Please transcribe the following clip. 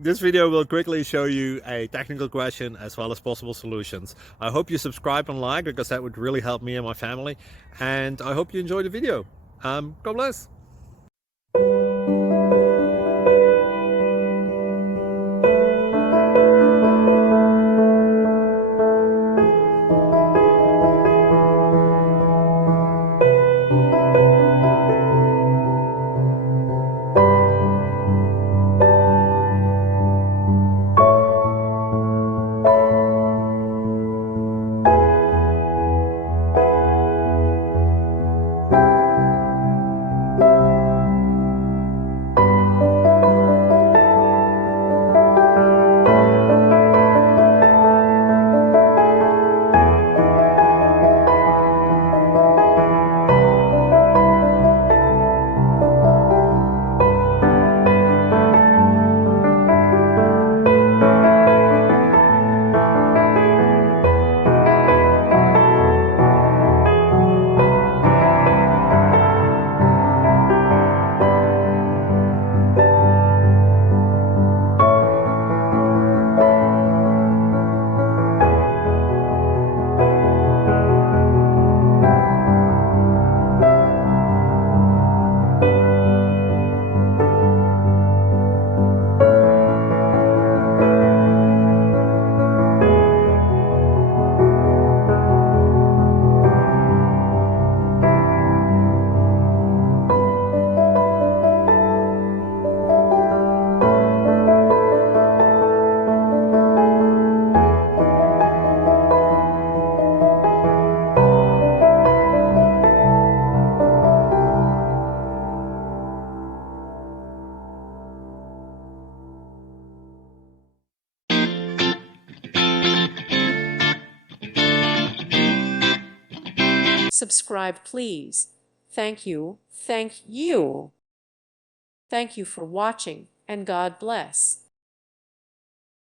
This video will quickly show you a technical question as well as possible solutions. I hope you subscribe and like because that would really help me and my family. And I hope you enjoy the video. God bless. Subscribe, please. Thank you. Thank you. Thank you for watching, and God bless.